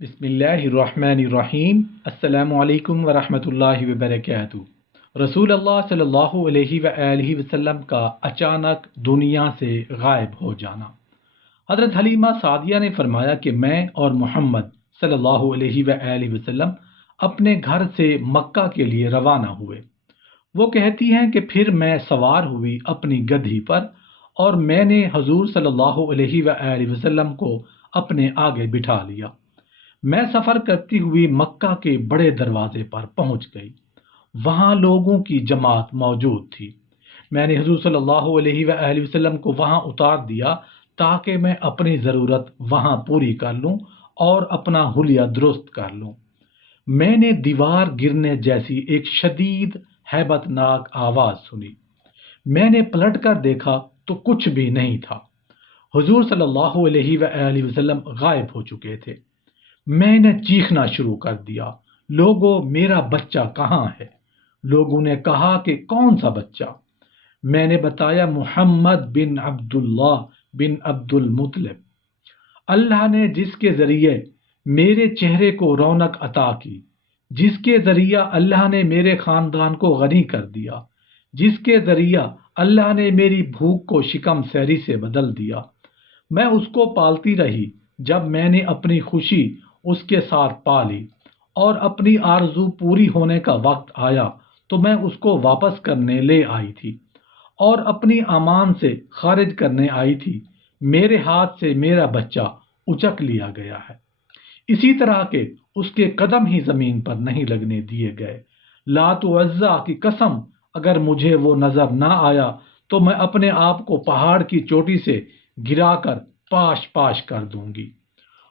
بسم اللہ الرحمن الرحیم۔ السلام علیکم ورحمۃ اللہ وبرکاتہ۔ رسول اللہ صلی اللہ علیہ وآلہ وسلم کا اچانک دنیا سے غائب ہو جانا۔ حضرت حلیمہ سعدیہ نے فرمایا کہ میں اور محمد صلی اللہ علیہ وآلہ وسلم اپنے گھر سے مکہ کے لیے روانہ ہوئے۔ وہ کہتی ہیں کہ پھر میں سوار ہوئی اپنی گدھی پر اور میں نے حضور صلی اللہ علیہ وآلہ وسلم کو اپنے آگے بٹھا لیا۔ میں سفر کرتی ہوئی مکہ کے بڑے دروازے پر پہنچ گئی۔ وہاں لوگوں کی جماعت موجود تھی۔ میں نے حضور صلی اللہ علیہ وآلہ وسلم کو وہاں اتار دیا تاکہ میں اپنی ضرورت وہاں پوری کر لوں اور اپنا حلیہ درست کر لوں۔ میں نے دیوار گرنے جیسی ایک شدید ہیبت ناک آواز سنی۔ میں نے پلٹ کر دیکھا تو کچھ بھی نہیں تھا۔ حضور صلی اللہ علیہ وآلہ وسلم غائب ہو چکے تھے۔ میں نے چیخنا شروع کر دیا، لوگوں میرا بچہ کہاں ہے؟ لوگوں نے کہا کہ کون سا بچہ؟ میں نے بتایا محمد بن عبداللہ بن عبد المطلب۔ اللہ نے جس کے ذریعے میرے چہرے کو رونق عطا کی، جس کے ذریعہ اللہ نے میرے خاندان کو غنی کر دیا، جس کے ذریعہ اللہ نے میری بھوک کو شکم سیری سے بدل دیا، میں اس کو پالتی رہی۔ جب میں نے اپنی خوشی اس کے ساتھ پالی اور اپنی آرزو پوری ہونے کا وقت آیا تو میں اس کو واپس کرنے لے آئی تھی اور اپنی امان سے خارج کرنے آئی تھی۔ میرے ہاتھ سے میرا بچہ اچک لیا گیا ہے، اسی طرح کہ اس کے قدم ہی زمین پر نہیں لگنے دیے گئے۔ لات و عزا کی قسم، اگر مجھے وہ نظر نہ آیا تو میں اپنے آپ کو پہاڑ کی چوٹی سے گرا کر پاش پاش کر دوں گی۔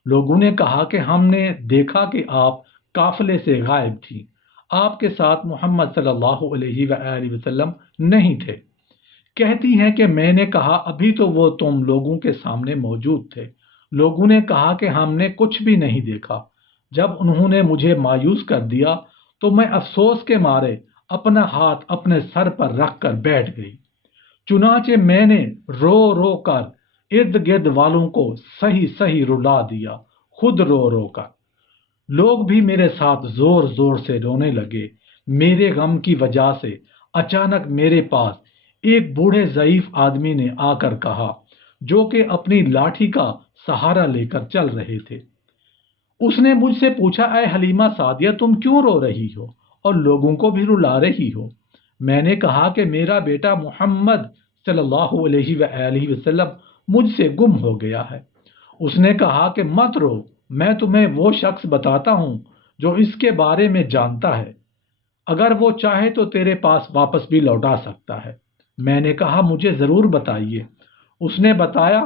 لوگوں نے کہا کہ ہم نے دیکھا کہ آپ قافلے سے غائب تھیں، آپ کے ساتھ محمد صلی اللہ علیہ وآلہ وسلم نہیں تھے۔ کہتی ہیں کہ میں نے کہا ابھی تو وہ تم لوگوں کے سامنے موجود تھے۔ لوگوں نے کہا کہ ہم نے کچھ بھی نہیں دیکھا۔ جب انہوں نے مجھے مایوس کر دیا تو میں افسوس کے مارے اپنا ہاتھ اپنے سر پر رکھ کر بیٹھ گئی۔ چنانچہ میں نے رو رو کر ارد گرد والوں کو صحیح صحیح رلا دیا، خود رو رو کر۔ لوگ بھی میرے ساتھ زور زور سے رونے لگے۔ میرے غم کی وجہ سے اچانک میرے پاس ایک بوڑھے ضعیف آدمی نے آ کر کہا، جو کہ اپنی لاٹھی کا سہارا لے کر چل رہے تھے۔ اس نے مجھ سے پوچھا، اے حلیمہ سعدیہ تم کیوں رو رہی ہو اور لوگوں کو بھی رلا رہی ہو؟ میں نے کہا کہ میرا بیٹا محمد صلی اللہ علیہ وآلہ وسلم مجھ سے گم ہو گیا ہے۔ اس نے کہا کہ مت رو، میں تمہیں وہ شخص بتاتا ہوں جو اس کے بارے میں جانتا ہے، اگر وہ چاہے تو تیرے پاس واپس بھی لوٹا سکتا ہے۔ میں نے کہا مجھے ضرور بتائیے۔ اس نے بتایا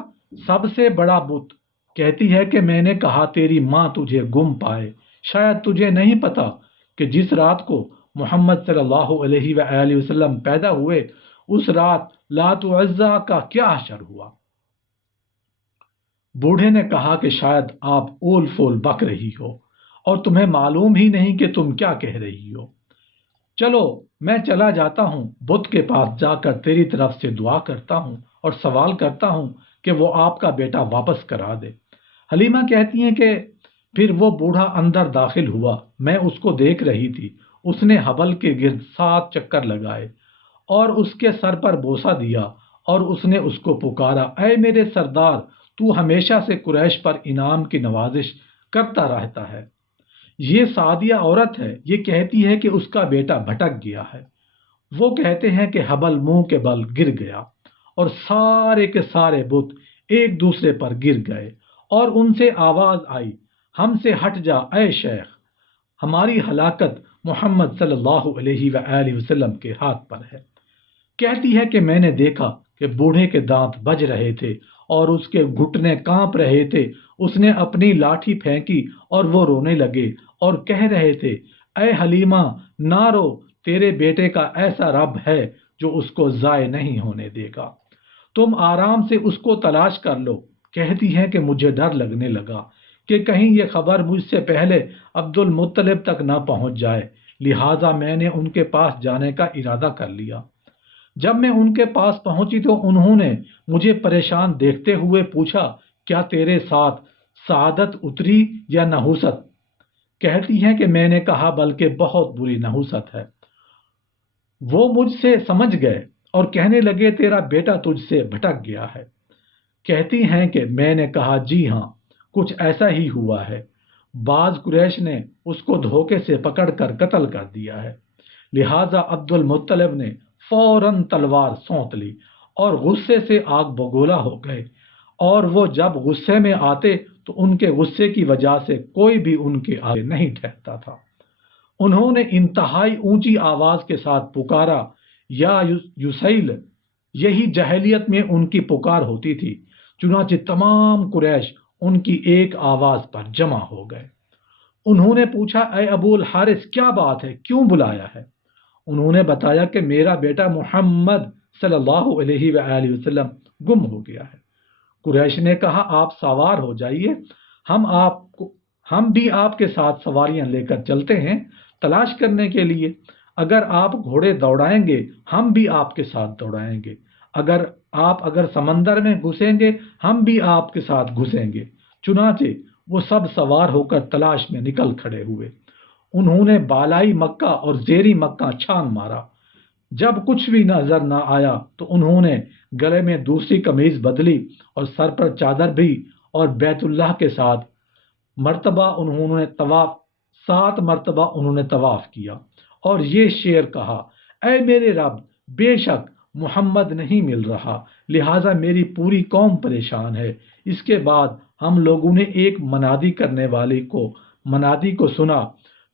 سب سے بڑا بت۔ کہتی ہے کہ میں نے کہا تیری ماں تجھے گم پائے، شاید تجھے نہیں پتا کہ جس رات کو محمد صلی اللہ علیہ وآلہ وسلم پیدا ہوئے اس رات لات و عزا کا کیا حشر ہوا۔ بوڑھے نے کہا کہ شاید آپ اول فول بک رہی ہو اور تمہیں معلوم ہی نہیں کہ تم کیا کہہ رہی ہو۔ چلو میں چلا جاتا ہوں، بت کے پاس جا کر تیری طرف سے دعا کرتا ہوں اور سوال کرتا ہوں کہ وہ آپ کا بیٹا واپس کرا دے۔ حلیمہ کہتی ہیں کہ پھر وہ بوڑھا اندر داخل ہوا۔ میں اس کو دیکھ رہی تھی۔ اس نے حبل کے گرد 7 چکر لگائے اور اس کے سر پر بوسہ دیا اور اس نے اس کو پکارا، اے میرے سردار، تو ہمیشہ سے قریش پر انعام کی نوازش کرتا رہتا ہے۔ یہ سعدیہ عورت ہے، یہ کہتی ہے کہ اس کا بیٹا بھٹک گیا ہے۔ وہ کہتے ہیں کہ حبل منہ کے بل گر گیا اور سارے کے سارے بت ایک دوسرے پر گر گئے اور ان سے آواز آئی، ہم سے ہٹ جا اے شیخ، ہماری ہلاکت محمد صلی اللہ علیہ وآلہ وسلم کے ہاتھ پر ہے۔ کہتی ہے کہ میں نے دیکھا کہ بوڑھے کے دانت بج رہے تھے اور اس کے گھٹنے کانپ رہے تھے۔ اس نے اپنی لاٹھی پھینکی اور وہ رونے لگے اور کہہ رہے تھے، اے حلیمہ نہ رو، تیرے بیٹے کا ایسا رب ہے جو اس کو ضائع نہیں ہونے دے گا، تم آرام سے اس کو تلاش کر لو۔ کہتی ہے کہ مجھے ڈر لگنے لگا کہ کہیں یہ خبر مجھ سے پہلے عبد المطلب تک نہ پہنچ جائے، لہٰذا میں نے ان کے پاس جانے کا ارادہ کر لیا۔ جب میں ان کے پاس پہنچی تو انہوں نے مجھے پریشان دیکھتے ہوئے پوچھا، کیا تیرے ساتھ سعادت اتری یا نحوست؟ کہتی ہیں کہ میں نے کہا بلکہ بہت بری نحوست ہے۔ وہ مجھ سے سمجھ گئے اور کہنے لگے تیرا بیٹا تجھ سے بھٹک گیا ہے۔ کہتی ہیں کہ میں نے کہا جی ہاں، کچھ ایسا ہی ہوا ہے۔ بعض قریش نے اس کو دھوکے سے پکڑ کر قتل کر دیا ہے۔ لہٰذا عبد المطلب نے فوراً تلوار سونت لی اور غصے سے آگ بگولا ہو گئے، اور وہ جب غصے میں آتے تو ان کے غصے کی وجہ سے کوئی بھی ان کے آگے نہیں ٹھہرتا تھا۔ انہوں نے انتہائی اونچی آواز کے ساتھ پکارا یا یوسیل، یہی جاہلیت میں ان کی پکار ہوتی تھی۔ چنانچہ تمام قریش ان کی ایک آواز پر جمع ہو گئے۔ انہوں نے پوچھا اے ابو الحارث، کیا بات ہے، کیوں بلایا ہے؟ انہوں نے بتایا کہ میرا بیٹا محمد صلی اللہ علیہ وآلہ وسلم گم ہو گیا ہے۔ قریش نے کہا آپ سوار ہو جائیے، ہم بھی آپ کے ساتھ سواریاں لے کر چلتے ہیں تلاش کرنے کے لیے۔ اگر آپ گھوڑے دوڑائیں گے ہم بھی آپ کے ساتھ دوڑائیں گے، اگر سمندر میں گھسیں گے ہم بھی آپ کے ساتھ گھسیں گے۔ چنانچہ وہ سب سوار ہو کر تلاش میں نکل کھڑے ہوئے۔ انہوں نے بالائی مکہ اور زیری مکہ چھان مارا۔ جب کچھ بھی نظر نہ آیا تو انہوں نے گلے میں دوسری قمیض بدلی اور سر پر چادر بھی، اور بیت اللہ کے ساتھ سات مرتبہ انہوں نے طواف کیا اور یہ شعر کہا، اے میرے رب، بے شک محمد نہیں مل رہا، لہٰذا میری پوری قوم پریشان ہے۔ اس کے بعد ہم لوگوں نے ایک منادی کرنے والے منادی کو سنا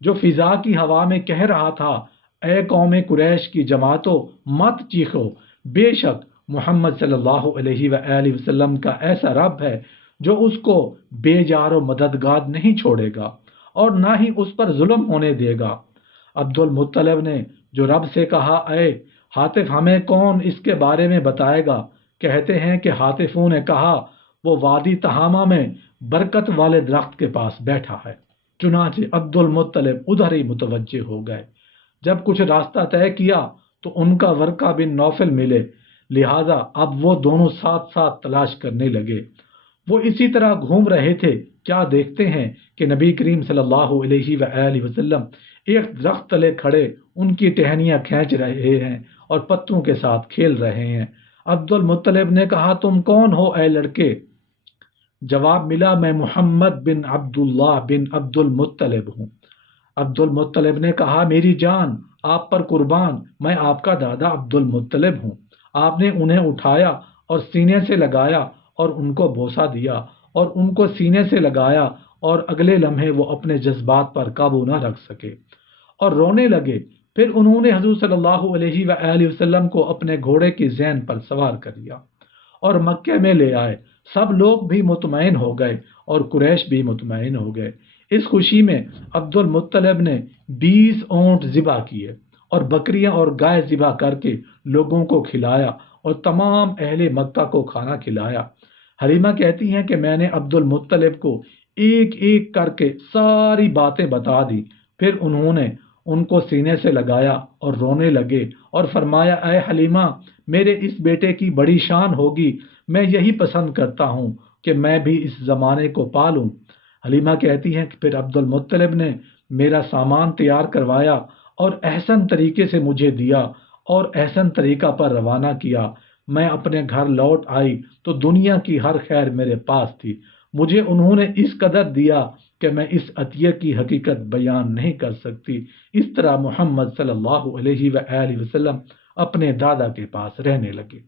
جو فضا کی ہوا میں کہہ رہا تھا، اے قوم قریش کی جماعتوں، مت چیخو، بے شک محمد صلی اللہ علیہ وآلہ وسلم کا ایسا رب ہے جو اس کو بے جار و مددگار نہیں چھوڑے گا اور نہ ہی اس پر ظلم ہونے دے گا۔ عبد المطلب نے جو رب سے کہا، اے حاطف، ہمیں کون اس کے بارے میں بتائے گا؟ کہتے ہیں کہ حاطفوں نے کہا وہ وادی تہامہ میں برکت والے درخت کے پاس بیٹھا ہے۔ چنانچہ عبد المطلب ادھر ہی متوجہ ہو گئے۔ جب کچھ راستہ طے کیا تو ان کا ورقہ بن نوفل ملے، لہٰذا اب وہ دونوں ساتھ ساتھ تلاش کرنے لگے۔ وہ اسی طرح گھوم رہے تھے، کیا دیکھتے ہیں کہ نبی کریم صلی اللہ علیہ وآلہ وسلم ایک درخت تلے کھڑے ان کی ٹہنیاں کھینچ رہے ہیں اور پتوں کے ساتھ کھیل رہے ہیں۔ عبد المطلب نے کہا تم کون ہو اے لڑکے؟ جواب ملا میں محمد بن عبداللہ بن عبد المطلب ہوں۔ عبد المطلب نے کہا میری جان آپ پر قربان، میں آپ کا دادا عبد المطلب ہوں۔ آپ نے انہیں اٹھایا اور سینے سے لگایا اور ان کو بوسہ دیا اور ان کو سینے سے لگایا، اور اگلے لمحے وہ اپنے جذبات پر قابو نہ رکھ سکے اور رونے لگے۔ پھر انہوں نے حضور صلی اللہ علیہ وآلہ وسلم کو اپنے گھوڑے کی ذہن پر سوار کر لیا اور مکے میں لے آئے۔ سب لوگ بھی مطمئن ہو گئے اور قریش بھی مطمئن ہو گئے۔ اس خوشی میں عبد المطلب نے 20 اونٹ ذبح کیے اور بکریاں اور گائے ذبح کر کے لوگوں کو کھلایا اور تمام اہل مکہ کو کھانا کھلایا۔ حلیمہ کہتی ہیں کہ میں نے عبد المطلب کو ایک ایک کر کے ساری باتیں بتا دی۔ پھر انہوں نے ان کو سینے سے لگایا اور رونے لگے اور فرمایا اے حلیمہ، میرے اس بیٹے کی بڑی شان ہوگی، میں یہی پسند کرتا ہوں کہ میں بھی اس زمانے کو پالوں۔ حلیمہ کہتی ہیں کہ پھر عبد المطلب نے میرا سامان تیار کروایا اور احسن طریقے سے مجھے دیا اور احسن طریقہ پر روانہ کیا۔ میں اپنے گھر لوٹ آئی تو دنیا کی ہر خیر میرے پاس تھی۔ مجھے انہوں نے اس قدر دیا کہ میں اس عطیہ کی حقیقت بیان نہیں کر سکتی۔ اس طرح محمد صلی اللہ علیہ وآلہ وسلم اپنے دادا کے پاس رہنے لگے۔